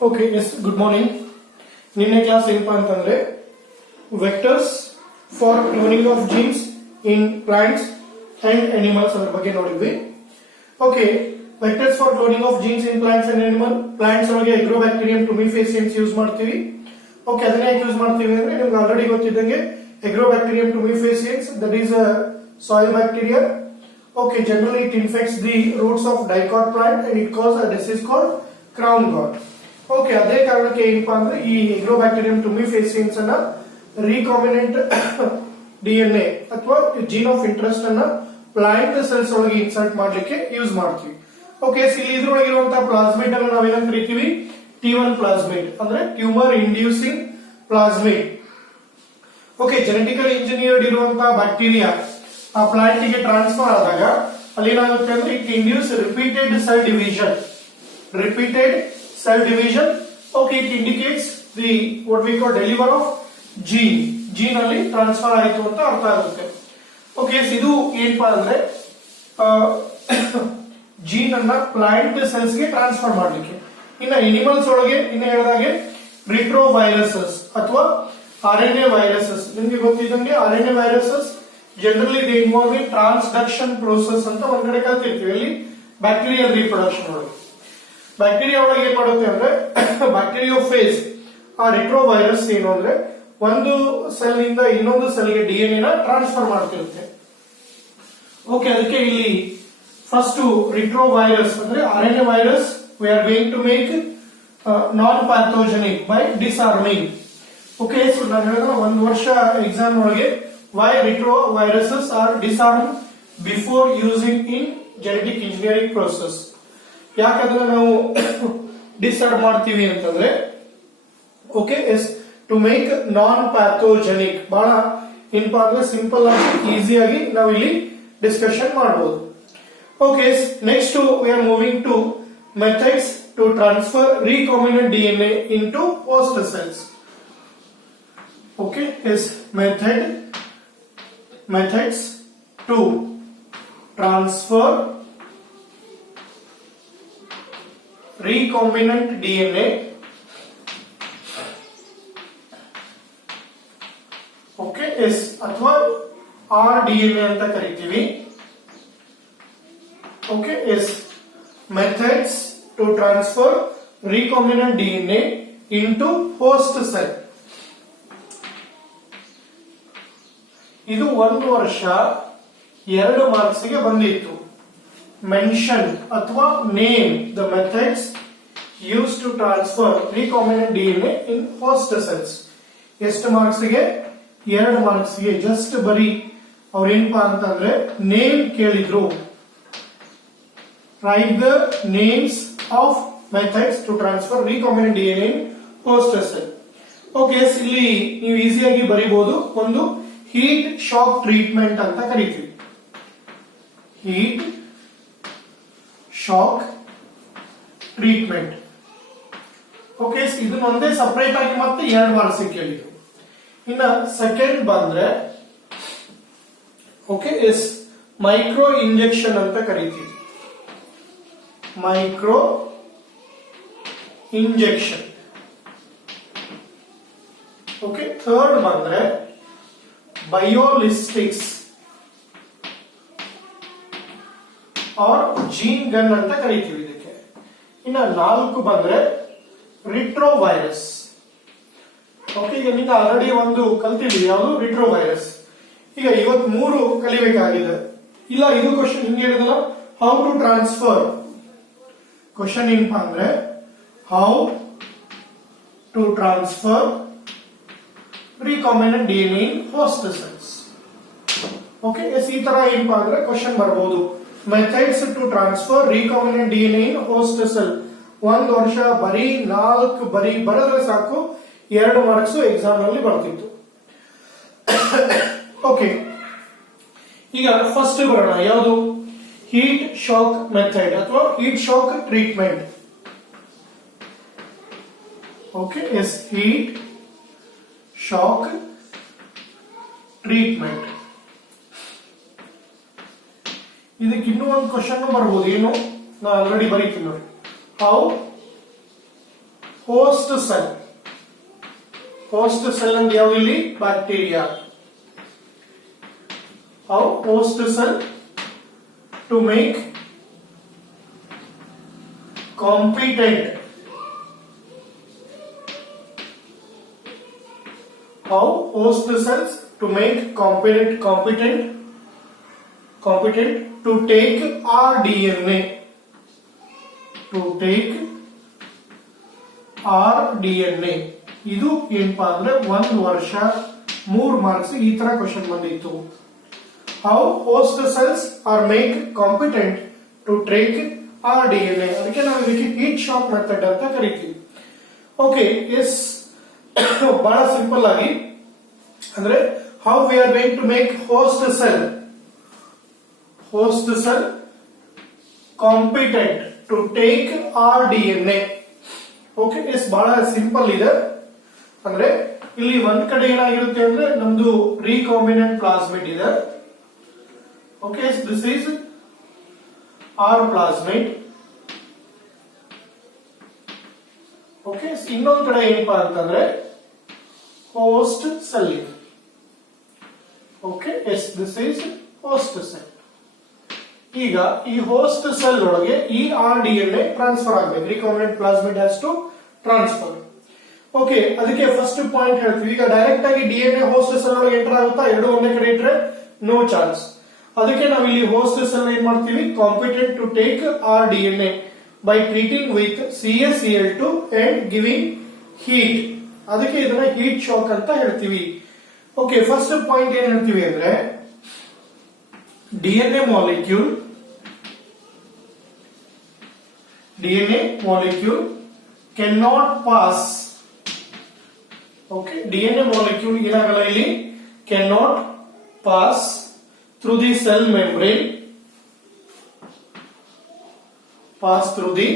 Okay, yes, good morning. ನಿನ್ನೆ ಕ್ಲಾಸ್ ಏನಪ್ಪಾ ಅಂತಂದ್ರೆ vectors for cloning of jeans in plants and animals ಅದರ ಬಗ್ಗೆ ನೋಡಿದ್ವಿ. Okay, vectors for cloning of jeans in plants and animal. Plants ಒಳಗೆ ಎಗ್ರೋಬ್ಯಾಕ್ಟೀರಿಯಂ ಟುಮಿಫೇಸಿಯನ್ಸ್ ಯೂಸ್ ಮಾಡ್ತೀವಿ. ಓಕೆ, ಅದನ್ನ ಯಾಕೆ ಯೂಸ್ ಮಾಡ್ತೀವಿ ಅಂದ್ರೆ ನಿಮ್ಗೆ ಆಲ್ರೆಡಿ ಗೊತ್ತಿದ್ದಂಗೆ agrobacterium tumefaciens that is a soil bacteria. Okay, generally it infects the roots of dicot plant and it causes a disease called crown gall. Okay, ಅದೇ ಕಾರಣಕ್ಕೆ ಏನಪ್ಪಾ ಅಂದ್ರೆ ಈ ಎಗ್ರೋಬ್ಯಾಕ್ಟೀರಿಯಂ ಟುಮಿಫೇಸಿಯನ್ಸ್ ಅನ್ನ ರೀಕಾಂಬಿನೆಂಟ್ ಡಿಎನ್ಎ ಅಥವಾ ಜೀನ್ ಆಫ್ ಇಂಟ್ರೆಸ್ಟ್ ಅನ್ನ plant cells ಒಳಗೆ insert ಮಾಡ್ಲಿಕ್ಕೆ ಯೂಸ್ ಮಾಡ್ತೀವಿ. ಓಕೆ, ಇಲ್ಲಿ ಇದ್ರೊಳಗಿರುವಂತಹ ಪ್ಲಾಸ್ಮಿಡ್ ಅನ್ನು ನಾವೇನಂತ ಕರಿತೀವಿ? T1 ಪ್ಲಾಸ್ಮಿಡ್ ಅಂದ್ರೆ tumour inducing plasmid. Okay, genetically engineered ಇರುವಂತಹ ಬ್ಯಾಕ್ಟೀರಿಯಾ ಆ ಪ್ಲಾಂಟ್ ಗೆ ಟ್ರಾನ್ಸ್ಫರ್ ಆದಾಗ ಅಲ್ಲಿ ಏನಾಗುತ್ತೆ ಅಂದ್ರೆ it induce repeated cell division. Okay, it indicates the what we call deliver of gene ಅಲ್ಲಿ ಟ್ರಾನ್ಸ್ಫರ್ ಆಯಿತು ಅಂತ ಅರ್ಥ ಆಗುತ್ತೆ. ಓಕೆ, ಇದು ಏನಪ್ಪಾ ಅಂದ್ರೆ ಜೀನ್ ಅನ್ನ ಪ್ಲಾಂಟ್ ಸೆಲ್ಸ್ ಗೆ ಟ್ರಾನ್ಸ್ಫರ್ ಮಾಡ್ಲಿಕ್ಕೆ. ಇನ್ನ ಎನಿಮಲ್ಸ್ ಒಳಗೆ ಹೇಳಿದಾಗೆ ರಿಟ್ರೋವೈರಸಸ್ ಅಥವಾ RNA ವೈರಸಸ್. ನಿಮ್ಗೆ ಗೊತ್ತಿದ್ದಂಗೆ RNA viruses generally they involve in transduction process ಅಂತ ಒಂದ್ ಕಡೆ ಕಲ್ತಿರ್ತೀವಿ. ಅಲ್ಲಿ ಬ್ಯಾಕ್ಟೀರಿಯಲ್ ರಿಪ್ರೊಡಕ್ಷನ್ ಒಳಗೆ ಬ್ಯಾಕ್ಟೀರಿಯಾ ಒಳಗೆ ಏನ್ ಮಾಡುತ್ತೆ ಅಂದ್ರೆ ಬ್ಯಾಕ್ಟೀರಿಯೋಫೇಸ್ ಆ ರಿಟ್ರೋವೈರಸ್ ಏನು ಅಂದ್ರೆ ಒಂದು ಸೆಲ್ ನಿಂದ ಇನ್ನೊಂದು ಸೆಲ್ಗೆ DNA ನ ಟ್ರಾನ್ಸ್ಫರ್ ಮಾಡ್ತಿರುತ್ತೆ. ಓಕೆ, ಅದಕ್ಕೆ ಇಲ್ಲಿ ಫಸ್ಟ್ ರಿಟ್ರೋವೈರಸ್ ಅಂದ್ರೆ RNA virus we are going to make non pathogenic by disarming. Okay, so ನಾನು ಹೇಳಿದ್ರೆ ಒಂದು ವರ್ಷ ಎಕ್ಸಾಮ್ ಒಳಗೆ why retroviruses are disarmed before using in genetic engineering process. ಯಾಕಂದ್ರೆ ನಾವು ಡಿಸ್ಆರ್ಮ್ ಮಾಡ್ತೀವಿ ಅಂತಂದ್ರೆ okay yes to make non pathogenic. ಬಹಳ ಏನಪ್ಪಾ ಅಂದ್ರೆ ಸಿಂಪಲ್ ಆಗಿ ಈಸಿಯಾಗಿ ನಾವು ಇಲ್ಲಿ ಡಿಸ್ಕಷನ್ ಮಾಡಬಹುದು. Okay, next we are moving to methods to transfer recombinant DNA into host cells. Okay, is methods to transfer recombinant DNA okay is ಅಥವಾ rDNA ಅಂತ ಕರೀತೀವಿ. okay is methods to transfer recombinant DNA into host cell. ಇದು ಒಂದು ವರ್ಷ 2 ಮಾರ್ಕ್ಸ್ ಗೆ ಬಂದಿತ್ತು. Mention ಅಥವಾ name the methods use to transfer recombinant DNA in host cells. ಎಷ್ಟು ಮಾರ್ಕ್ಸ್ ಗೆ? 2 ಮಾರ್ಕ್ಸ್ ಗೆ. ಜಸ್ಟ್ ಬರೀ ಅವ್ರೇನಪ್ಪಾ ಅಂತಂದ್ರೆ ನೇಮ್ ಕೇಳಿದ್ರು. Write the names of methods to transfer recombinant DNA in host cell. Okay, ಇಲ್ಲಿ ನೀವು ಈಸಿಯಾಗಿ ಬರೀಬಹುದು. ಒಂದು ಹೀಟ್ ಶಾಕ್ ಟ್ರೀಟ್ಮೆಂಟ್ ಅಂತ ಕರೀತೀವಿ. Heat shock treatment. ಓಕೆ, ಇದನ್ನ ಒಂದೇ ಸಪರೇಟ್ ಆಗಿ ಮತ್ತೆ 2 ಮಾರ್ಕ್ಸ್ ಕೇಳಿದ್ರು. ಇನ್ನ ಸೆಕೆಂಡ್ ಬಂದ್ರೆ ಓಕೆ ಎಸ್ ಮೈಕ್ರೋ ಇಂಜೆಕ್ಷನ್ ಅಂತ ಕರೀತೀವಿ. Micro injection. ಓಕೆ, ಥರ್ಡ್ ಬಂದ್ರೆ ಬಯೋಲಿಸ್ಟಿಕ್ಸ್ ಆರ್ ಜೀನ್ ಗನ್ ಅಂತ ಕರೀತೀವಿ ಇದಕ್ಕೆ. ಇನ್ನ 4 ಬಂದ್ರೆ ರಿಟ್ರೋವೈರಸ್. ಓಕೆ, ಈಗ ನಿನ್ನ ಆಲ್ರೆಡಿ ಒಂದು ಕಲ್ತಿದ್ವಿ, ಯಾವುದು? ರಿಟ್ರೋವೈರಸ್. ಈಗ ಇವತ್ತು 3 ಕಲಿಬೇಕಾಗಿದೆ. ಇಲ್ಲ, ಇದು ಕ್ವಶನ್ ಹಿಂಗೆ ಹೇಳಿದಲ್ಲ, ಹೌ ಟು ಟ್ರಾನ್ಸ್ಫರ್. ಕ್ವಶನ್ ಏನಪ್ಪಾ ಅಂದ್ರೆ how to transfer recombinant DNA in host cells. Okay, yes ಈ ತರ ಏನಪ್ಪಾ ಅಂದ್ರೆ ಕ್ವಶನ್ ಬರಬಹುದು. Methods to transfer recombinant DNA in host cell. ಒಂದು ವರ್ಷ ಬರೀ 4 ಬರೆದ್ರೆ ಸಾಕು, 2 ಮಾರ್ಕ್ಸ್ ಎಕ್ಸಾಮ್ ನಲ್ಲಿ ಬರ್ತಿತ್ತು. ಓಕೆ, ಈಗ ಫಸ್ಟ್ ಬರೋಣ. ಯಾವುದು? ಹೀಟ್ ಶಾಕ್ ಮೆಥಡ್ ಅಥವಾ heat shock treatment. Okay yes heat shock treatment. ಇದಕ್ಕೆ ಇನ್ನೂ ಒಂದು ಕ್ವಶನ್ ಬರಬಹುದು. ಏನು? ನಾ ಆಲ್ರೆಡಿ ಬರೀತೀನಿ ನೋಡಿ. How host cell. Host cell ಅಂದ್ರೆ ಯಾವುದು ಇಲ್ಲಿ? Bacteria. How host cell to make competent. How host cells to make competent to take rDNA. To take rDNA. ಇದು ಏನಪ್ಪಾ ಅಂದ್ರೆ 1 ವರ್ಷ 3 ಮಾರ್ಕ್ಸ್ ಈ ತರ ಕ್ವೆಶ್ಚನ್ ಬಂದಿತ್ತು. How host cells are made competent to take rDNA. ಅದಕ್ಕೆ ನಾವು ಇದಕ್ಕೆ ಹೀಟ್ ಶಾಕ್ ಮೆಥಡ್ ಅಂತ ಕರಿತೀವಿ. ಓಕೆ, ಎಸ್ ಬಹಳ ಸಿಂಪಲ್ ಆಗಿ ಅಂದ್ರೆ how we are going to make host cell competent to take rDNA. Okay, yes ಬಹಳ ಸಿಂಪಲ್ ಇದೆ. ಅಂದ್ರೆ ಇಲ್ಲಿ ಒಂದ್ ಕಡೆ ಏನಾಗಿರುತ್ತೆ ಅಂದ್ರೆ ನಮ್ದು ರೀಕಾಂಬಿನೆಂಟ್ ಪ್ಲಾಸ್ಮಿಡ್ ಇದೆ. Okay, so this is R plasmid. Okay, so ಇನ್ನೊಂದು ಕಡೆ ಏನಪ್ಪಾ ಅಂತಂದ್ರೆ host cell. Okay, yes, this is host cell. ಈಗ ಈ host cell ಒಳಗೆ ಈ rDNA ಟ್ರಾನ್ಸ್ಫರ್ ಆಗಬೇಕು. recombinant plasmid has to transfer. Okay, ಅದಕ್ಕೆ ಫಸ್ಟ್ ಪಾಯಿಂಟ್ ಹೇಳ್ತೀವಿ. ಈಗ ಡೈರೆಕ್ಟ್ ಆಗಿ DNA host cell ಒಳಗೆ ಎಂಟರ್ ಆಗುತ್ತಾ? ಎರಡು ಒಂದೇ ಕಡೆ ಇಟ್ರೆ ನೋ ಚಾನ್ಸ್. ಅದಕ್ಕೆ ನಾವು ಇಲ್ಲಿ ಹೋಸ್ಟ್ ಸೆಲ್ ಏನ್ ಮಾಡ್ತೀವಿ? Competent to take rDNA by treating with CaCl2 and giving heat. ಅದಕ್ಕೆ ಇದನ್ನ ಹೀಟ್ ಶಾಕ್ ಅಂತ ಹೇಳ್ತೀವಿ. ಓಕೆ, ಫಸ್ಟ್ ಪಾಯಿಂಟ್ ಏನ್ ಹೇಳ್ತೀವಿ ಅಂದ್ರೆ DNA molecule cannot pass. Okay, DNA molecule ಏನಾಗಲ್ಲ ಇಲ್ಲಿ cannot pass through the cell membrane, cannot pass through the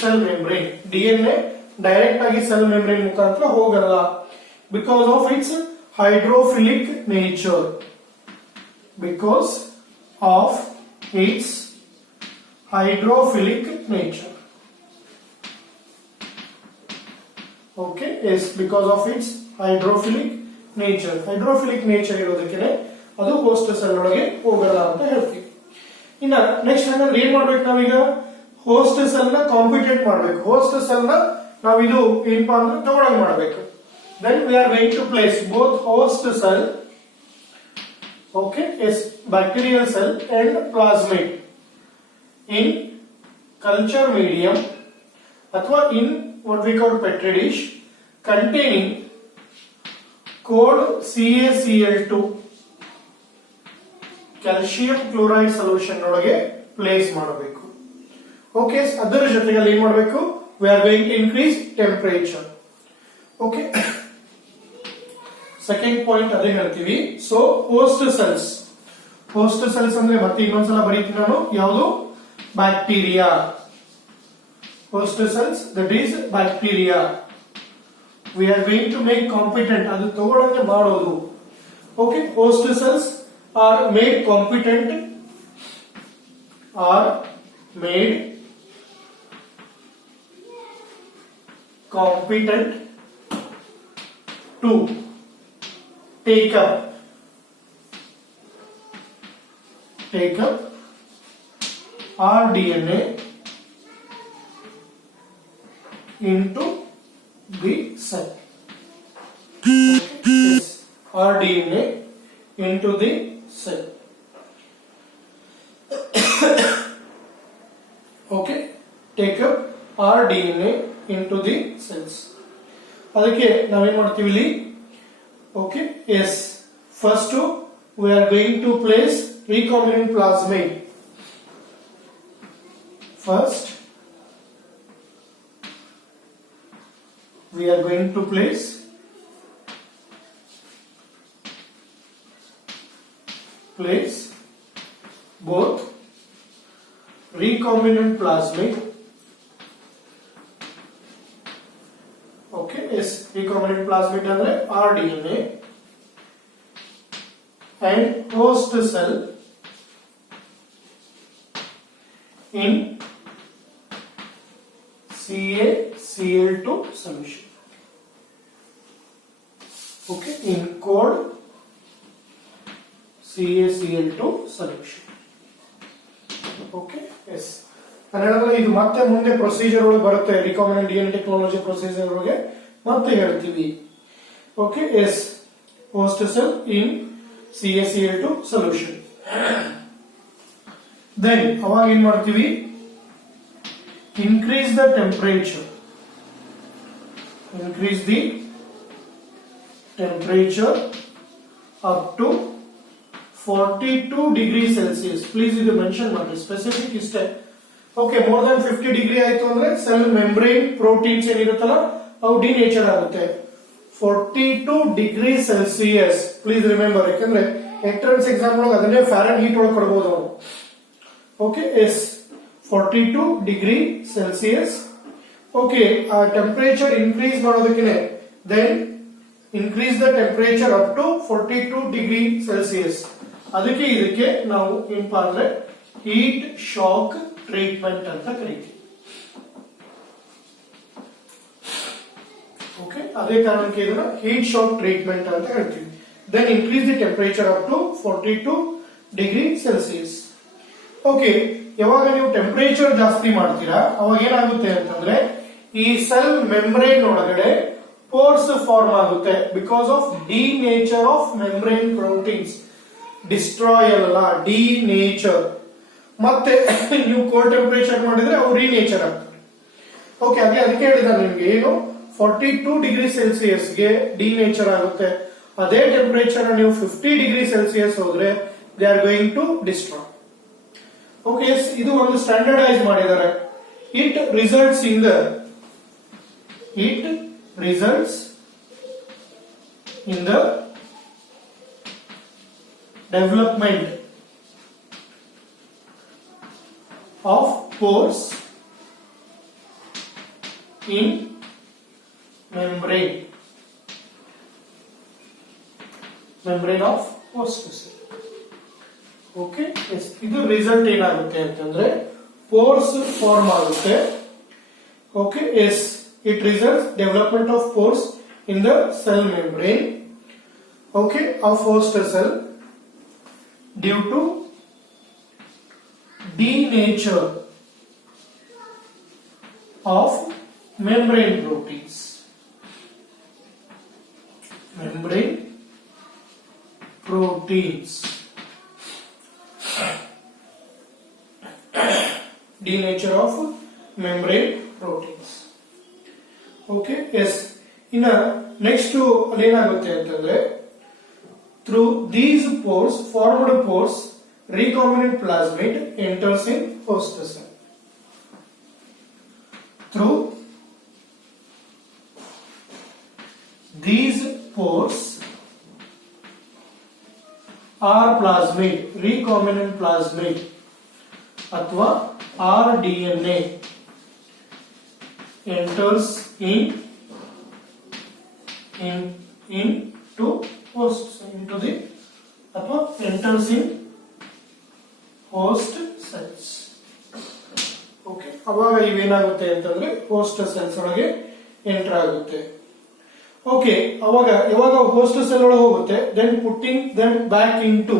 cell membrane. DNA direct ಆಗಿ cell membrane ಮುಖಾಂತರ ಹೋಗಲ್ಲ because of its hydrophilic nature. Okay, yes, because of its hydrophilic nature ಇರೋದಕ್ಕೆ ಅದು host cell ಒಳಗೆ ಹೋಗಲ್ಲ ಅಂತ ಹೇಳ್ತೀವಿ. ಇನ್ನ ನೆಕ್ಸ್ಟ್ ಹಂಗಂದ್ರೆ ಏನ್ ಮಾಡ್ಬೇಕು ನಾವೀಗ? ಹೋಸ್ಟ್ ಸೆಲ್ ನ ಕಾಂಪಿಟೆಂಟ್ ಮಾಡ್ಬೇಕು. ಹೋಸ್ಟ್ ಸೆಲ್ ನ ನಾವಿದು ಏನಪ್ಪಾ ಅಂದ್ರೆ ತಗೊಳಂಗ್ ಮಾಡ್ಬೇಕು. then we are going to place both host cell, okay, yes, bacterial cell and plasmid in culture medium ಅಥವಾ in what we call petri dish containing cold CaCl2 calcium chloride solution ಒಳಗೆ ಪ್ಲೇಸ್ ಮಾಡಬೇಕು. ಓಕೆ, ಅದರ ಜೊತೆಗೆ ಏನ್ ಮಾಡಬೇಕು? we are going to increase temperature. Okay, second point ಅದೇ ಹೇಳ್ತೀವಿ. So host cells ಅಂದ್ರೆ ಮತ್ತೆ ಇನ್ನೊಂದ್ಸಲ ಬರೀತೀನಿ ನಾನು. ಯಾವುದು? Bacteria. host cells, that is bacteria. We are going to make competent, ಅದು ತಗೊಳ್ಳಂಗೆ ಮಾಡೋದು. Okay, host cells are made competent to take up rDNA into the cell. Okay, yes, rDNA into the cell. Okay, take up rDNA into the cells. ಅದಕ್ಕೆ ನಾವೇನ್ ಮಾಡ್ತೀವಿ ಇಲ್ಲಿ? Okay, yes, first we are going to place recombinant plasmid. First we are going to place both recombinant plasmid, okay, yes, recombinant plasmid andre rDNA, and host cell in CaCl2 solution. Okay, in cold CaCl2 solution. Okay, yes. ಕನ್ನಡದಲ್ಲಿ ಇದು ಮತ್ತೆ ಮುಂದೆ ಪ್ರೊಸೀಜರ್ ಒಳಗೆ ಬರುತ್ತೆ, recombinant DNA technology procedure ಒಳಗೆ ಮತ್ತೆ ಹೇಳ್ತೀವಿ. Okay, yes, host cell in CaCl2 solution. Then ಅವಾಗ ಏನ್ ಮಾಡ್ತೀವಿ, increase the temperature up to 42 degrees Celsius. Please ಇದು ಮೆನ್ಷನ್ ಮಾಡಿ, ಸ್ಪೆಸಿಫಿಕ್ ಇಷ್ಟೇ. ಓಕೆ, ಮೋರ್ ದನ್ 50 ಡಿಗ್ರಿ ಆಯ್ತು ಅಂದ್ರೆ ಸೆಲ್ ಮೆಂಬ್ರೇನ್ ಪ್ರೋಟೀನ್ಸ್ ಏನಿರುತ್ತಲ್ಲ ಅವು ಡಿನೇಚರ್ ಆಗುತ್ತೆ. 42 ಡಿಗ್ರಿ ಸೆಲ್ಸಿಯಸ್, ಪ್ಲೀಸ್ ರಿಮೆಂಬರ್, ಯಾಕಂದ್ರೆ ಎಂಟ್ರೆನ್ಸ್ ಎಕ್ಸಾಮ್ ಒಳಗೆ ಅದನ್ನೇ ಫ್ಯಾರನ್ ಹೀಟ್ ಒಳಗೆ ಕೊಡಬಹುದು ಅವರು. Okay, yes, 42 degree Celsius. Okay, ಆ ಟೆಂಪರೇಚರ್ ಇನ್ಕ್ರೀಸ್ ಮಾಡೋದಕ್ಕೆ then increase the temperature up to 42 degree Celsius. ಅದಕ್ಕೆ ಇದಕ್ಕೆ ನಾವು ಏನಪ್ಪ ಅಂದ್ರೆ ಹೀಟ್ ಶಾಕ್ ಟ್ರೀಟ್ಮೆಂಟ್ ಅಂತ ಕರೀತೀವಿ. ಓಕೆ, ಅದೇ ಕಾರಣಕ್ಕೆ ಇದನ್ನ ಹೀಟ್ ಶಾಕ್ ಟ್ರೀಟ್ಮೆಂಟ್ ಅಂತ ಹೇಳ್ತೀವಿ. Then increase the temperature up to 42 degree Celsius. Okay, ಯಾವಾಗ ನೀವು ಟೆಂಪರೇಚರ್ ಜಾಸ್ತಿ ಮಾಡ್ತೀರಾ ಅವಾಗ ಏನಾಗುತ್ತೆ ಅಂತಂದ್ರೆ ಈ ಸೆಲ್ ಮೆಂಬ್ರೇನ್ ಒಳಗಡೆ ಪೋರ್ಸ್ ಫಾರ್ಮ್ ಆಗುತ್ತೆ. Because of denature of membrane proteins, destroy ಅಲ್ಲ, ಡಿನೇಚರ್. ಮತ್ತೆ ನೀವು ಕೋಲ್ಡ್ ಟೆಂಪರೇಚರ್ ಮಾಡಿದ್ರೆ ಅವು ರಿನೇಚರ್ ಆಗ್ತವೆ. ಓಕೆ, ಅದಕ್ಕೆ ಹೇಳಿದ ನಿಮ್ಗೆ ಏನು 42 ಡಿಗ್ರಿ ಸೆಲ್ಸಿಯಸ್ಗೆ ಡಿನೇಚರ್ ಆಗುತ್ತೆ. ಅದೇ ಟೆಂಪರೇಚರ್ ನೀವು 50 ಡಿಗ್ರಿ ಸೆಲ್ಸಿಯಸ್ ಹೋದ್ರೆ they are going to destroy. Okay, ಇದು ಒಂದು ಸ್ಟ್ಯಾಂಡರ್ಡೈಸ್ ಮಾಡಿದ್ದಾರೆ. It results in the development of pores in membrane of host cell. Okay, ಇದು ರಿಸಲ್ಟ್ ಏನಾಗುತ್ತೆ ಅಂತಂದ್ರೆ ಪೋರ್ಸ್ ಫಾರ್ಮ್ ಆಗುತ್ತೆ. Okay, yes, it results development of pores in the cell membrane, okay, of host cell due to denature of membrane proteins. Denature of membrane proteins. Okay, yes. ಇನ್ನ next ಏನಾಗುತ್ತೆ ಅಂತಂದ್ರೆ through these pores, formed pores, recombinant plasmid enters in host cell. Through these pores, R plasmid, recombinant plasmid अथवा rDNA enters into host, into the अथवा enters in host cells. Okay, ಅವಾಗ ಇವೇನಾಗುತ್ತೆ ಅಂತಂದ್ರೆ host cells ಒಳಗೆ enter ಆಗುತ್ತೆ. Okay, ಅವಾಗ ಯಾವಾಗ host cell ಒಳಗೆ ಹೋಗುತ್ತೆ, then putting them back into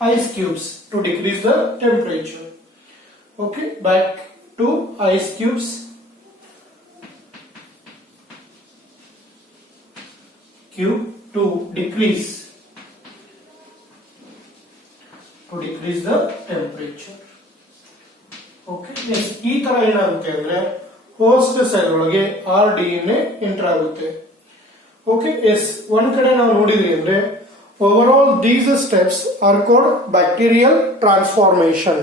ice cubes to decrease the temperature. Okay, back to ice cubes to decrease the temperature. Okay, yes, ಈ ತರ ಏನಾಗುತ್ತೆ ಅಂದ್ರೆ ಹೋಸ್ಟ್ ಸೆಲ್ ಒಳಗೆ rDNA ಎಂಟರ್ ಆಗುತ್ತೆ. ಓಕೆ, ಎಸ್, ಒಂದ್ ಕಡೆ ನಾವು ನೋಡಿದ್ವಿ ಅಂದ್ರೆ over all these steps are called bacterial transformation.